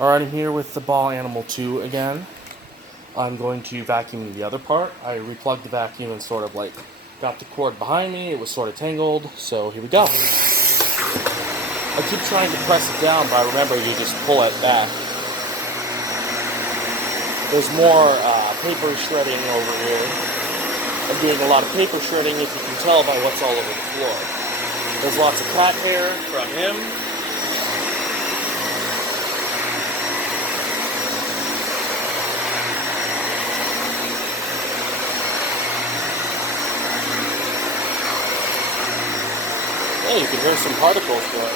Alright, I'm here with the Ball Animal 2 again. I'm going to vacuum the other part. I replugged the vacuum and sort of like got the cord behind me. It was sort of tangled, so here we go. I keep trying to press it down, but I remember you just pull it back. There's more paper shredding over here. I'm doing a lot of paper shredding, if you can tell by what's all over the floor. There's lots of cat hair from him. Yeah, you can hear some particles going on.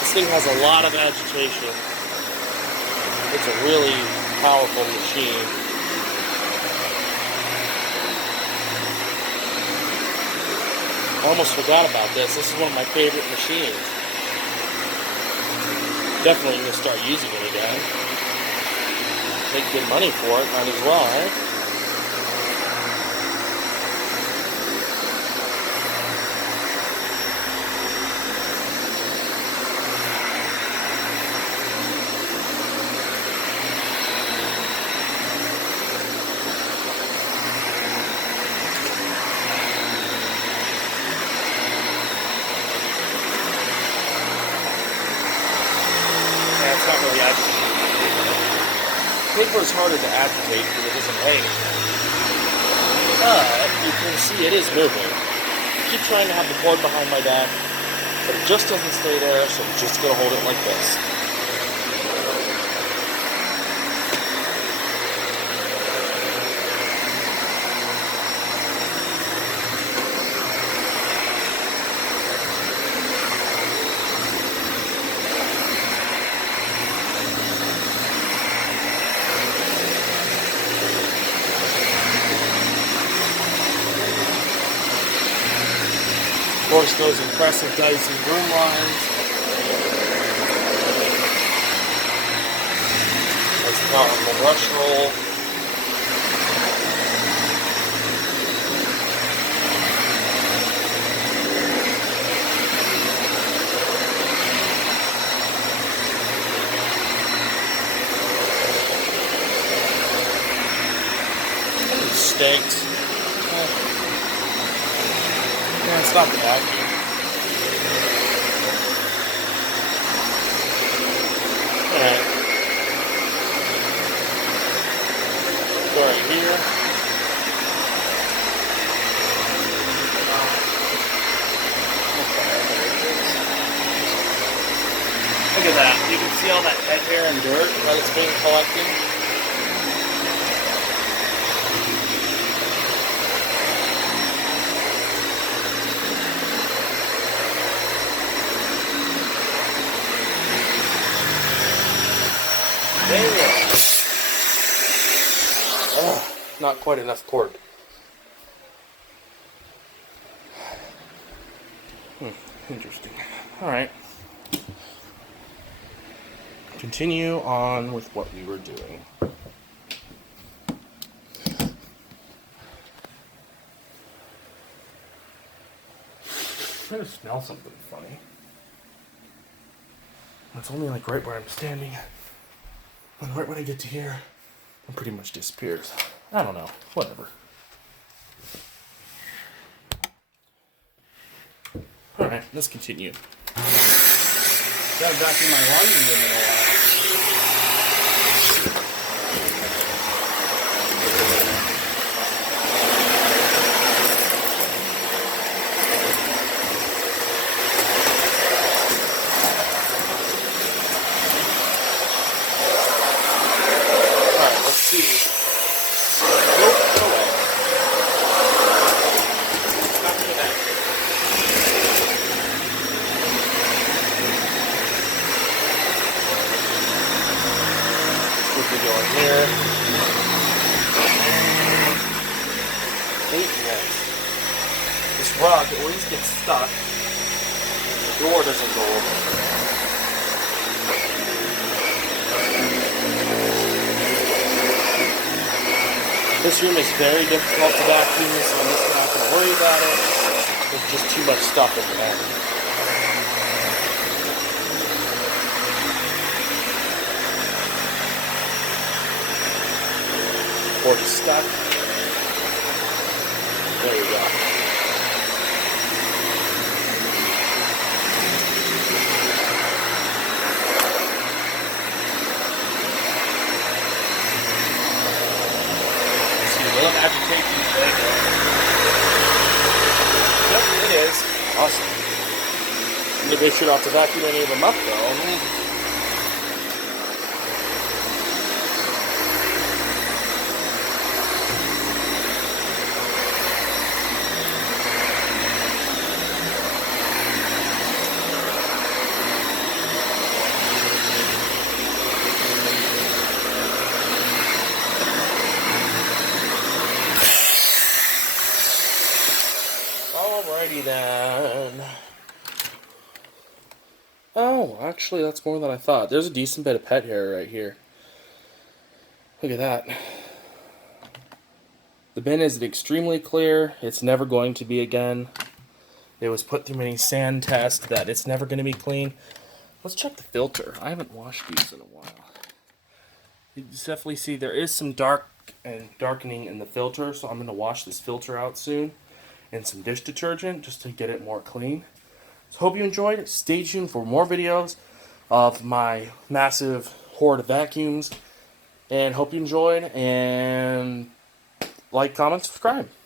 This thing has a lot of agitation. It's a really powerful machine. I almost forgot about this. This is one of my favorite machines. Definitely going to start using it again. Make good money for it, might as well, right? It's not really agitating. Paper is harder to agitate because it doesn't weigh anything. But you can see it is moving. I keep trying to have the cord behind my back, but it just doesn't stay there, so I'm just going to hold it like this. Of course, those impressive Dyson broom lines. That's a powerful brush roll. It stinks. Yeah, it's not the vacuum. Alright. So right here. Look at that. You can see all that head hair and dirt that it's been collecting. There we go. Oh, not quite enough cord. Interesting. Alright. Continue on with what we were doing. I just smell something funny. It's only like right where I'm standing. And right when I get to here, it pretty much disappears. I don't know. Whatever. Alright, let's continue. Got to vacuum my laundry room in a while. Going here. This rug at least gets stuck. The door doesn't go over. This room is very difficult to vacuum, so I'm just not going to worry about it. There's just too much stuff in the end. cord is stuck. There you go. Will it agitate these legs? Yep, it is. Awesome. Maybe I should have to vacuum any of them up though. Alrighty then. Oh, actually that's more than I thought. There's a decent bit of pet hair right here. Look at that. The bin is extremely clear. It's never going to be again. It was put through many sand tests that it's never going to be clean. Let's check the filter. I haven't washed these in a while. You definitely see there is some darkening in the filter, so I'm going to wash this filter out soon and some dish detergent just to get it more clean. So hope you enjoyed. Stay tuned for more videos of my massive hoard of vacuums, and hope you enjoyed, and like, comment, subscribe.